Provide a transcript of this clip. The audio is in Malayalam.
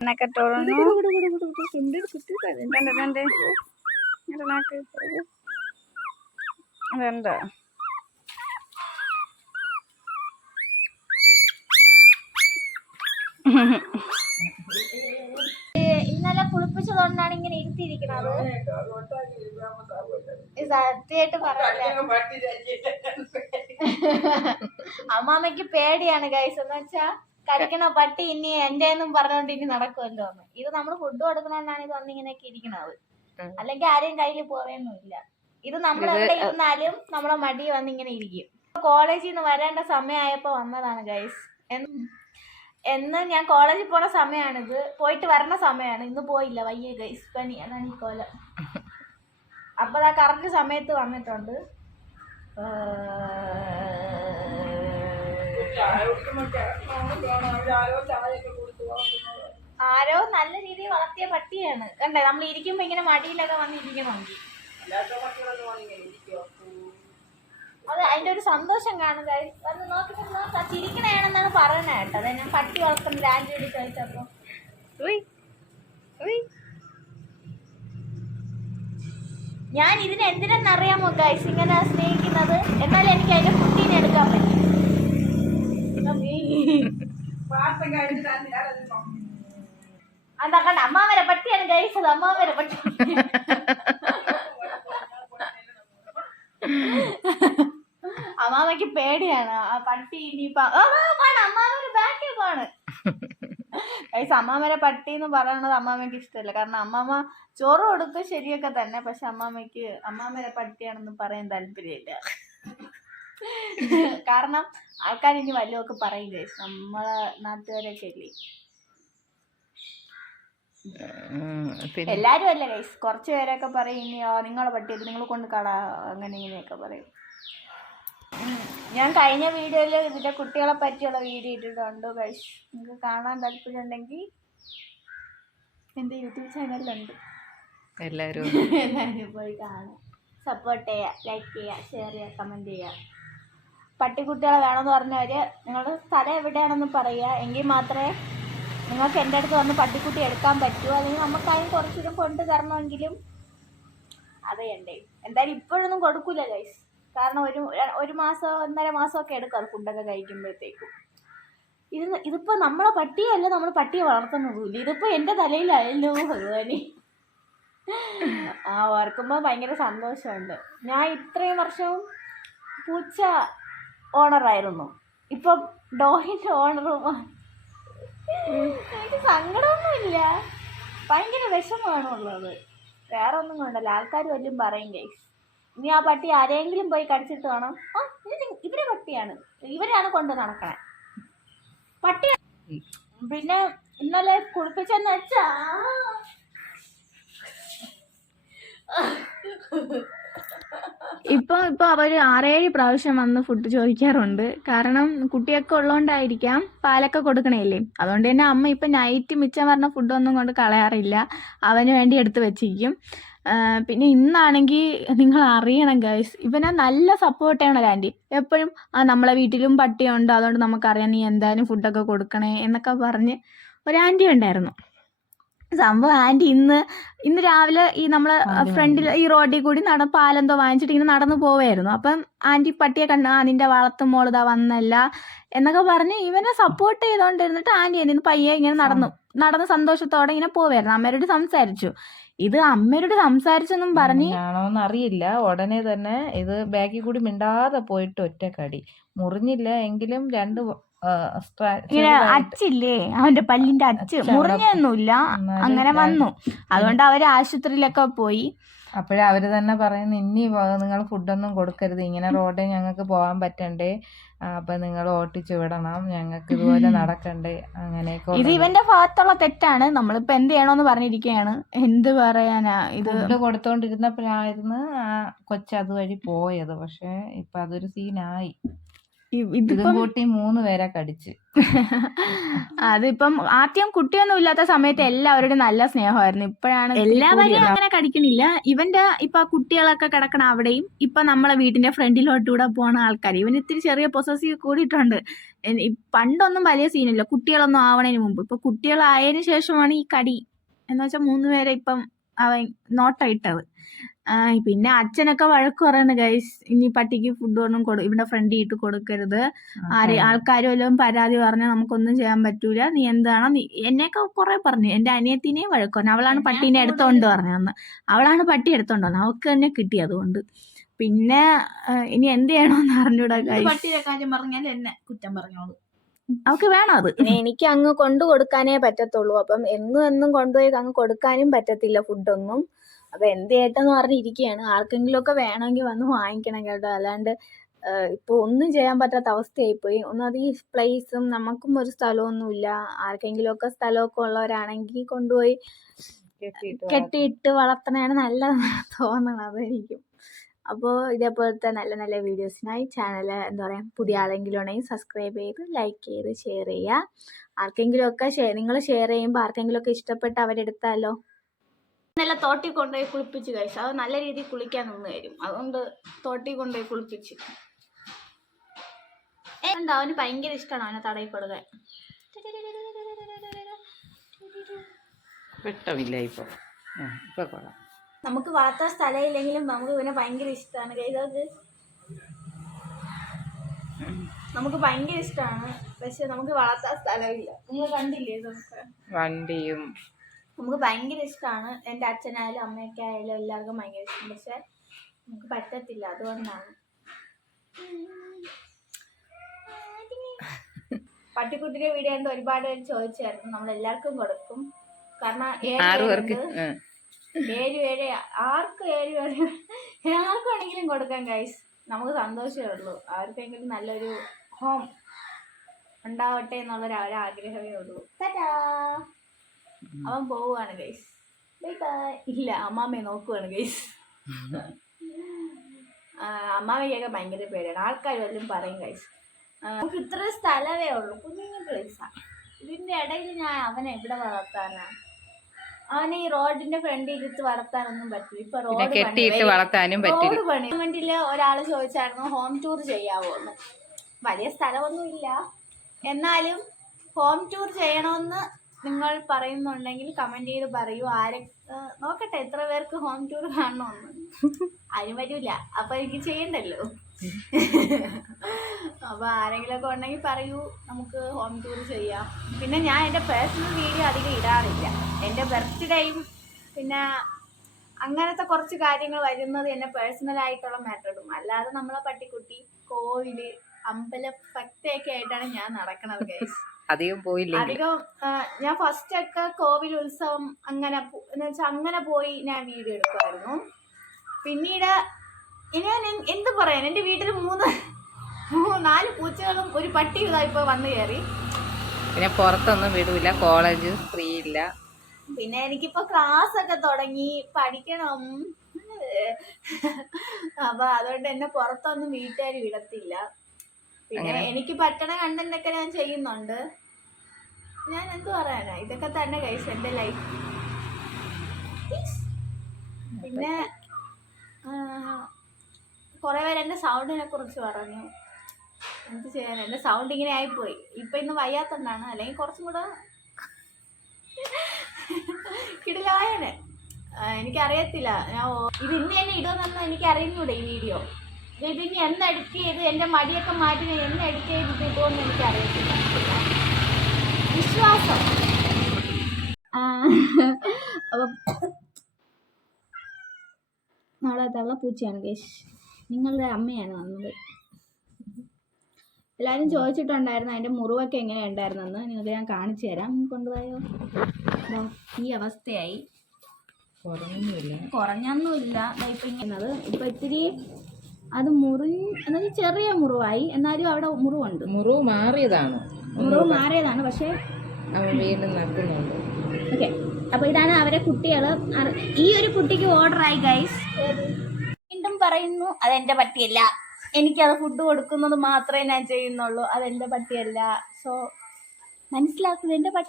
രണ്ട് രണ്ട് ഇന്നലെ കുളിപ്പിച്ചതുകൊണ്ടാണ് ഇങ്ങനെ ഇരുത്തിയിരിക്കുന്നത്. സത്യമായിട്ട് പറയാം അമ്മാമ്മക്ക് പേടിയാണ് ഗൈസ് എന്ന് വെച്ചാ കടിക്കണ പട്ടി ഇനി എന്റെ എന്നും പറഞ്ഞോണ്ട് ഇനി നടക്കുമല്ലോ എന്ന്. ഇത് നമ്മൾ ഫുഡ് കൊടുക്കണോണ്ടാണ് ഇത് വന്നിങ്ങനെയൊക്കെ ഇരിക്കുന്നത് അല്ലെങ്കിൽ ആരെയും കയ്യിൽ പോവേന്നുമില്ല. ഇത് നമ്മൾ എവിടെ ഇരുന്നാലും നമ്മളെ മടി വന്നിങ്ങനെ ഇരിക്കും. കോളേജിൽ നിന്ന് വരേണ്ട സമയമായപ്പോ വന്നതാണ് ഗൈസ് എന്ന് ഞാൻ കോളേജിൽ പോണ സമയമാണിത് പോയിട്ട് വരണ സമയമാണ് ഇന്ന് പോയില്ല വയ്യ ഗൈസ് പനി അതാണ് ഈ കോലം. അപ്പൊ ആ കറക്റ്റ് സമയത്ത് വന്നിട്ടുണ്ട്. ആരോ നല്ല രീതിയിൽ വളർത്തിയ പട്ടിയാണ്. കണ്ടേ നമ്മൾ ഇരിക്കുമ്പോ ഇങ്ങനെ മടിയിലൊക്കെ വന്ന് ഇരിക്കണമെങ്കിൽ അത് അതിന്റെ ഒരു സന്തോഷം കാണുന്നതായിരിക്കണേണെന്നാണ് പറയണേ വന്ന് പറയുന്നത് കേട്ടോ. അതെ ഞാൻ പട്ടി വളർത്തും ആന്റിയോട് ചോദിച്ചപ്പോ ഞാൻ ഇതിന് എന്തിനെന്നറിയാമോ ഗൈസ് ഇങ്ങനെ സ്നേഹിക്കുന്നത്. എന്നാൽ എനിക്ക് അതിന്റെ കുട്ടീനെ എടുക്കാൻ പറ്റും. പട്ടി അമ്മാമയ്ക്ക് പേടിയാണ്. ആ പട്ടി ഇനിയിപ്പോ അമ്മാമയുടെ ബാക്കിൽ പോണ് അമ്മാമരെ പട്ടി എന്ന് പറയണത് അമ്മാമയ്ക്ക് ഇഷ്ടമല്ല. കാരണം അമ്മാമ്മ ചോറ് കൊടുത്ത് ശരിയൊക്കെ തന്നെ. പക്ഷെ അമ്മാമയ്ക്ക് അമ്മാമരെ പട്ടിയാണെന്ന് പറയാൻ താല്പര്യമില്ല. കാരണം ആൾക്കാർ ഇനി വല്ലതൊക്കെ പറയില്ലേ? നമ്മളെ നാട്ടുകാരൊക്കെ അല്ലേ? എല്ലാരും അല്ല ഗൈസ് കുറച്ച് പേരൊക്കെ പറയും ഇനി നിങ്ങളെ പട്ടിയത് നിങ്ങൾ കൊണ്ട് കള അങ്ങനെ ഇങ്ങനെയൊക്കെ പറയും. ഞാൻ കഴിഞ്ഞ വീഡിയോയിൽ ഇതിന്റെ കുട്ടികളെ പറ്റിയുള്ള വീഡിയോ ഇട്ടിട്ടുണ്ട് ഗൈസ് നിങ്ങൾക്ക് കാണാൻ താല്പര്യമുണ്ടെങ്കിൽ എന്റെ യൂട്യൂബ് ചാനലിലുണ്ട്. എല്ലാരും എല്ലാവരും പോയി കാണാം സപ്പോർട്ട് ചെയ്യുക ലൈക്ക് ചെയ്യുക ഷെയർ ചെയ്യുക കമന്റ് ചെയ്യുക. പട്ടിക്കുട്ടികളെ വേണമെന്ന് പറഞ്ഞവർ നിങ്ങളുടെ സ്ഥലം എവിടെയാണെന്ന് പറയുക. എങ്കിൽ മാത്രമേ നിങ്ങൾക്ക് എന്റെ അടുത്ത് വന്ന് പട്ടിക്കുട്ടി എടുക്കാൻ പറ്റൂ. അല്ലെങ്കിൽ നമുക്ക് കുറച്ചുകൂടെ കൊണ്ട് തരണമെങ്കിലും അറിയണ്ടേ എന്തായാലും ഇപ്പോഴൊന്നും കൊടുക്കൂല ഗൈസ് കാരണം ഒരു ഒരു മാസം ഒന്നര മാസമൊക്കെ എടുക്കും ഫുഡൊക്കെ കഴിക്കുമ്പോഴത്തേക്കും. ഇത് ഇതിപ്പോൾ നമ്മളെ പട്ടിയല്ല നമ്മൾ പട്ടിയെ വളർത്തുന്നതുമില്ല. ഇതിപ്പോൾ എന്റെ തലയിലായല്ലോ ഭഗവാനി. ആ ഓർക്കുമ്പോൾ ഭയങ്കര സന്തോഷമുണ്ട്. ഞാൻ ഇത്രയും വർഷവും പൂച്ച ഓണറായിരുന്നു. ഇപ്പം ഡോഗിന്റെ ഓണറും എനിക്ക് സങ്കടമൊന്നുമില്ല. ഭയങ്കര വിഷമമാണ് ഉള്ളത്. വേറെ ഒന്നും കൊണ്ടല്ല. ആൾക്കാർ വല്ലതും പറയും ഗൈസ് ഇനി ആ പട്ടി ആരെങ്കിലും പോയി കടിച്ചിട്ട് വേണം. ആ ഇത് ഇവരെ പട്ടിയാണ്. ഇവരെയാണ് കൊണ്ട് നടക്കണേ. പട്ടി പിന്നെ ഇന്നലെ കുളിപ്പിച്ചെന്ന് വെച്ചാ ഇപ്പൊ ഇപ്പൊ അവർ ആറേഴ് പ്രാവശ്യം വന്ന് ഫുഡ് ചോദിക്കാറുണ്ട്. കാരണം കുട്ടിയൊക്കെ ഉള്ളതുകൊണ്ടായിരിക്കാം പാലൊക്കെ കൊടുക്കണേല്ലേ. അതുകൊണ്ട് തന്നെ അമ്മ ഇപ്പൊ നൈറ്റ് മിച്ചം പറഞ്ഞ ഫുഡൊന്നും കൊണ്ട് കളയാറില്ല. അവന് വേണ്ടി എടുത്ത് വെച്ചിരിക്കും. പിന്നെ ഇന്നാണെങ്കിൽ നിങ്ങൾ അറിയണം ഗൈസ് ഇവനെ നല്ല സപ്പോർട്ട് ചെയ്യണം ആന്റി എപ്പോഴും ആ നമ്മളെ വീട്ടിലും പട്ടിയുണ്ട്. അതുകൊണ്ട് നമുക്കറിയാം നീ എന്തായാലും ഫുഡൊക്കെ കൊടുക്കണേ എന്നൊക്കെ പറഞ്ഞ് ഒരു ആന്റി ഉണ്ടായിരുന്നു. സംഭവം ആന്റി ഇന്ന് ഇന്ന് രാവിലെ ഈ നമ്മളെ ഫ്രണ്ടിൽ ഈ റോഡിൽ കൂടി നട പാലെന്തോ വാങ്ങിച്ചിട്ട് ഇങ്ങനെ നടന്നു പോവായിരുന്നു. അപ്പം ആന്റി പട്ടിയെ കണ്ട ആ നിന്റെ വളർത്തും മോളിതാ വന്നല്ല എന്നൊക്കെ പറഞ്ഞ് ഇവനെ സപ്പോർട്ട് ചെയ്തോണ്ടിരുന്നിട്ട് ആന്റി എന്നിന്ന് പയ്യെ ഇങ്ങനെ നടന്നു നടന്ന് സന്തോഷത്തോടെ ഇങ്ങനെ പോവായിരുന്നു. അമ്മയോട് സംസാരിച്ചു. ഇത് അമ്മയോട് സംസാരിച്ചൊന്നും പറഞ്ഞു ആണോന്ന് അറിയില്ല. ഉടനെ തന്നെ ഇത് ബാക്കിൽ കൂടി മിണ്ടാതെ പോയിട്ട് ഒറ്റക്കടി. മുറിഞ്ഞില്ല എങ്കിലും രണ്ട് ഇങ്ങനെ അച്ചില്ലേ? അവന്റെ പല്ലിന്റെ അച്ച്. മുറിഞ്ഞൊന്നുമില്ല. അങ്ങനെ വന്നു. അതുകൊണ്ട് അവർ ആശുപത്രിയിലൊക്കെ പോയി. അപ്പോഴേ അവർ തന്നെ പറയുന്നു ഇനി നിങ്ങൾ ഫുഡൊന്നും കൊടുക്കരുത്. ഇങ്ങനെ റോഡിൽ ഞങ്ങൾക്ക് പോകാൻ പറ്റണ്ടേ. അപ്പൊ നിങ്ങൾ ഓട്ടിച്ചു വിടണം. ഞങ്ങൾക്ക് ഇതുപോലെ നടക്കണ്ടേ. അങ്ങനെയൊക്കെ ഇത്. ഇവന്റെ ഭാഗത്തുള്ള തെറ്റാണ്. നമ്മളിപ്പോ എന്ത് ചെയ്യണോന്ന് പറഞ്ഞിരിക്കുകയാണ്. എന്ത് പറയാനാ ഇത്? ഫുഡ് കൊടുത്തോണ്ടിരുന്നപ്പോഴായിരുന്നു ആ കൊച്ചു അതുവഴി പോയത്. പക്ഷെ ഇപ്പൊ അതൊരു സീനായി. മൂന്ന് പേരെ കടിച്ച്. അതിപ്പം ആദ്യം കുട്ടിയൊന്നും ഇല്ലാത്ത സമയത്ത് എല്ലാവരുടെയും നല്ല സ്നേഹമായിരുന്നു. ഇപ്പോഴാണ് എല്ലാവരെയും അങ്ങനെ കടിക്കണില്ല. ഇവന്റെ ഇപ്പൊ കുട്ടികളൊക്കെ കിടക്കണ അവിടെയും ഇപ്പൊ നമ്മളെ വീടിന്റെ ഫ്രണ്ടിലോട്ടൂടെ പോണ ആൾക്കാർ ഇവന് ഇത്തിരി ചെറിയ പൊസസീവ് കൂടിയിട്ടുണ്ട്. പണ്ടൊന്നും വലിയ സീനില്ല. കുട്ടികളൊന്നും ആവണതിന് മുമ്പ്. ഇപ്പൊ കുട്ടികളായതിനു ശേഷമാണ് ഈ കടി. എന്ന് വെച്ചാൽ മൂന്ന് പേരെ ഇപ്പം അവൻ നോട്ടായിട്ടത് പിന്നെ അച്ഛനൊക്കെ വഴക്ക് പറയണ ഗൈസ് ഇനി പട്ടിക്ക് ഫുഡ് ഒന്നും കൊടു ഇവിടെ ഫ്രണ്ട് ഇട്ട് കൊടുക്കരുത്. ആര് ആൾക്കാരും എല്ലാം പരാതി പറഞ്ഞാൽ നമുക്കൊന്നും ചെയ്യാൻ പറ്റൂല. നീ എന്താണോ നീ എന്നെയൊക്കെ കുറെ പറഞ്ഞു. എന്റെ അനിയത്തിനെയും വഴക്ക് പറഞ്ഞു. അവളാണ് പട്ടീനെ എടുത്തോണ്ട് പറഞ്ഞതെന്ന്. അവളാണ് പട്ടി എടുത്തോണ്ട് വന്നത് അവൾക്ക് തന്നെ കിട്ടി അതുകൊണ്ട്. പിന്നെ ഇനി എന്ത് ചെയ്യണമെന്ന് അറിഞ്ഞൂടാ. പട്ടിയുടെ കാര്യം പറഞ്ഞാൽ എന്നെ കുറ്റം പറഞ്ഞോളൂ. അവക്ക് വേണം അത്? എനിക്ക് അങ്ങ് കൊണ്ടു കൊടുക്കാനേ പറ്റത്തുള്ളൂ. അപ്പം എന്നും എന്നും കൊണ്ടുപോയി അങ്ങ് കൊടുക്കാനും പറ്റത്തില്ല ഫുഡൊന്നും അപ്പൊ എന്ത് ഏട്ടെന്ന് പറഞ്ഞിരിക്കുകയാണ് ആർക്കെങ്കിലും ഒക്കെ വേണമെങ്കിൽ വന്ന് വാങ്ങിക്കണം കേട്ടോ. അല്ലാണ്ട് ഇപ്പൊ ഒന്നും ചെയ്യാൻ പറ്റാത്ത അവസ്ഥയായിപ്പോയി. ഒന്നത് ഈ പ്ലേസും നമുക്കും ഒരു സ്ഥലമൊന്നുമില്ല. ആർക്കെങ്കിലും ഒക്കെ സ്ഥലമൊക്കെ ഉള്ളവരാണെങ്കിൽ കൊണ്ടുപോയി കെട്ടിയിട്ട് വളർത്തണയാണ് നല്ലതെന്നാണ് തോന്നണത് എനിക്കും അപ്പോൾ ഇതേപോലത്തെ നല്ല നല്ല വീഡിയോസിനായി ചാനൽ എന്താ പറയുക പുതിയ ആളെങ്കിലും ഉണ്ടെങ്കിൽ സബ്സ്ക്രൈബ് ചെയ്ത് ലൈക്ക് ചെയ്ത് ഷെയർ ചെയ്യുക. ആർക്കെങ്കിലും ഒക്കെ നിങ്ങൾ ഷെയർ ചെയ്യുമ്പോൾ ആർക്കെങ്കിലും ഒക്കെ ഇഷ്ടപ്പെട്ട് അവരെടുത്താലോ? നല്ല തോട്ടി കൊണ്ടുപോയി കുളിപ്പിച്ചു കഴിച്ചു. അത് നല്ല രീതിയിൽ കുളിക്കാൻ നിന്ന് തരും അതുകൊണ്ട് തോട്ടി കൊണ്ടുപോയി കുളിപ്പിച്ചു. എന്താ? അവന് ഭയങ്കര ഇഷ്ടമാണ് അവനെ തടയി കൊടുക്കാൻ വെട്ടമില്ല ഇപ്പൊ. ഇപ്പൊ കൊള്ളാം. നമുക്ക് വളർത്താൻ സ്ഥലമില്ലെങ്കിലും നമുക്ക് ഇവനെ ഭയങ്കര ഇഷ്ടമാണ് കൈതോക്ക് നമുക്ക് ഭയങ്കര ഇഷ്ടമാണ് പക്ഷെ നമുക്ക് വളർത്താൻ സ്ഥലമില്ല. നിങ്ങൾ കണ്ടില്ലേ നമുക്ക് വണ്ടിയും നമുക്ക് ഭയങ്കര ഇഷ്ടമാണ് എന്റെ അച്ഛനായാലും അമ്മയൊക്കെ ആയാലും എല്ലാവർക്കും ഭയങ്കര ഇഷ്ടം പക്ഷെ നമുക്ക് പറ്റത്തില്ല. അതുകൊണ്ടാണ്. പട്ടിക്കുട്ടിയുടെ വീഡിയോ ഉണ്ട് ഒരുപാട് പേര് ചോദിച്ചായിരുന്നു. നമ്മൾ എല്ലാവർക്കും കൊടുക്കും. കാരണം ഏഴ് പേർക്ക് ഏഴ് പേര് ആർക്കും ഏഴ് പേര് ആർക്കും ആണെങ്കിലും കൊടുക്കാം ഗൈസ് നമുക്ക് സന്തോഷമേ ഉള്ളൂ. ആർക്കെങ്കിലും നല്ലൊരു ഹോം ഉണ്ടാവട്ടെ എന്നുള്ളൊരു അവരെ ആഗ്രഹമേ ഉള്ളൂ. ടാറ്റാ അവൻ പോവുകയാണ് ഗൈസ് ബൈ ബൈ ഇല്ല അമ്മാമ്മയെ നോക്കുവാണ് ഗൈസ് അമ്മാമ്മയ്ക്കൊക്കെ ഭയങ്കര പേടിയാണ്. ആൾക്കാർ വല്ലതും പറയും ഗൈസ് നമുക്ക് ഇത്ര സ്ഥലമേ ഉള്ളൂ. കുഞ്ഞു പ്ലേസാണ് ഇതിന്റെ ഇടയിൽ ഞാൻ അവനെ എവിടെ വളർത്താനാണ് അവനെ ഈ റോഡിന്റെ ഫ്രണ്ടിൽ ഇരുത്ത് വളർത്താനൊന്നും പറ്റില്ല. ഇപ്പൊ റോഡ് കെട്ടിയിട്ട് വളർത്താനും റോഡ് പണി. ഗവൺമെന്റിൽ ഒരാൾ ചോദിച്ചായിരുന്നു ഹോം ടൂർ ചെയ്യാവോ എന്ന് വലിയ സ്ഥലമൊന്നും ഇല്ല എന്നാലും ഹോം ടൂർ ചെയ്യണമെന്ന് നിങ്ങൾ പറയുന്നുണ്ടെങ്കിൽ കമന്റ് ചെയ്ത് പറയൂ. ആരെ നോക്കട്ടെ എത്ര പേർക്ക് ഹോം ടൂർ കാണണമെന്ന്. ആരും വരില്ല അപ്പൊ എനിക്ക് ചെയ്യണ്ടല്ലോ. അപ്പൊ ആരെങ്കിലും ഒക്കെ ഉണ്ടെങ്കിൽ പറയൂ. നമുക്ക് ഹോം ടൂർ ചെയ്യാം. പിന്നെ ഞാൻ എന്റെ പേഴ്സണൽ വീഡിയോ അധികം ഇടാറില്ല. എന്റെ ബർത്ത്ഡേയും പിന്നെ അങ്ങനത്തെ കുറച്ച് കാര്യങ്ങൾ വരുന്നത് എന്നെ പേഴ്സണൽ ആയിട്ടുള്ള മാറ്ററും അല്ലാതെ നമ്മളെ പട്ടിക്കുട്ടി കോവിൽ അമ്പലം ഭക്തയൊക്കെ ആയിട്ടാണ് ഞാൻ നടക്കണത് ഗൈസ് അധികം പോയില്ലെങ്കിൽ അധികം ഞാൻ ഫസ്റ്റ് ഒക്കെ കോവിൽ ഉത്സവം അങ്ങനെ എന്ന് വെച്ചാൽ അങ്ങനെ പോയി ഞാൻ വീഡിയോ എടുക്കുമായിരുന്നു പിന്നീട് ഞാൻ എന്ത് പറയാൻ? എന്റെ വീട്ടിൽ മൂന്ന് നാല് പൂച്ചകളും ഒരു പട്ടി ഇതാ ഇപ്പൊ വന്നു കയറി പിന്നെ പുറത്തൊന്നും വിടൂല കോളേജ് ഫ്രീ ഇല്ല. പിന്നെ എനിക്കിപ്പോ ക്ലാസ് ഒക്കെ തുടങ്ങി പഠിക്കണം. അപ്പൊ അതുകൊണ്ട് എന്നെ പുറത്തൊന്നും വീട്ടുകാർ വിടത്തില്ല. പിന്നെ എനിക്ക് പറ്റണ കണ്ടന്റ് ഒക്കെ ഞാൻ ചെയ്യുന്നുണ്ട്. ഞാൻ എന്ത് പറയാനാ? ഇതൊക്കെ തന്നെ കഴിച്ചു എന്റെ ലൈഫ് പിന്നെ കുറെ പേര് എന്റെ സൗണ്ടിനെ കുറിച്ച് പറഞ്ഞു. എന്ത് ചെയ്യാൻ എന്റെ സൗണ്ട് ഇങ്ങനെ ആയിപ്പോയി. ഇപ്പൊ ഇന്ന് വയ്യാത്തണ്ടാണ്. അല്ലെങ്കിൽ കുറച്ചും കൂടെ കിടിലായനെ ആ, എനിക്കറിയത്തില്ല. ഞാൻ ഇത് ഇന്ന് തന്നെ ഇടുമെന്നൊന്നും എനിക്ക് അറിയുന്നൂടെ ഈ വീഡിയോ ഇത് ഇനി എന്ന് എഡിറ്റ് ചെയ്ത്? എന്റെ മടിയൊക്കെ മാറ്റി എന്ന് എഡിറ്റ് ചെയ്തിട്ട് ഇടുമെന്ന് എനിക്ക് അറിയത്തില്ല വിശ്വാസം. അപ്പം നാളെ തള്ളപ്പൂച്ചയാണ് കേശ് നിങ്ങളുടെ അമ്മയാണ് വന്നത്. എല്ലാവരും ചോദിച്ചിട്ടുണ്ടായിരുന്നു അതിന്റെ മുറിവൊക്കെ എങ്ങനെ ഉണ്ടായിരുന്നെന്ന് നിങ്ങൾക്ക് ഞാൻ കാണിച്ചു തരാം. കൊണ്ടുപോയോ? ഈ അവസ്ഥയായി. കുറഞ്ഞൊന്നുമില്ല. ഇപ്പൊ ഇങ്ങനെ ഇപ്പം ഇത്തിരി അത് മുറി എന്നാലും ചെറിയ മുറിവായി. എന്നാലും അവിടെ മുറിവുണ്ട്. മുറിവ് മാറിയതാണ്. മുറിവ് മാറിയതാണ് പക്ഷേ വീണ്ടും നടക്കുന്നുണ്ട്. ഓക്കെ. അപ്പോൾ ഇതാണ് അവരെ കുട്ടികൾ ഈ ഒരു കുട്ടിക്ക് ഓർഡർ ആയി ഗൈസ് വീണ്ടും പറയുന്നു അതെന്റെ പട്ടിയല്ല. എനിക്കത് ഫുഡ് കൊടുക്കുന്നത് മാത്രമേ ഞാൻ ചെയ്യുന്നുള്ളൂ. അതെന്റെ പട്ടിയല്ല. സോ മനസ്സിലാക്കുക എന്റെ പട്ടി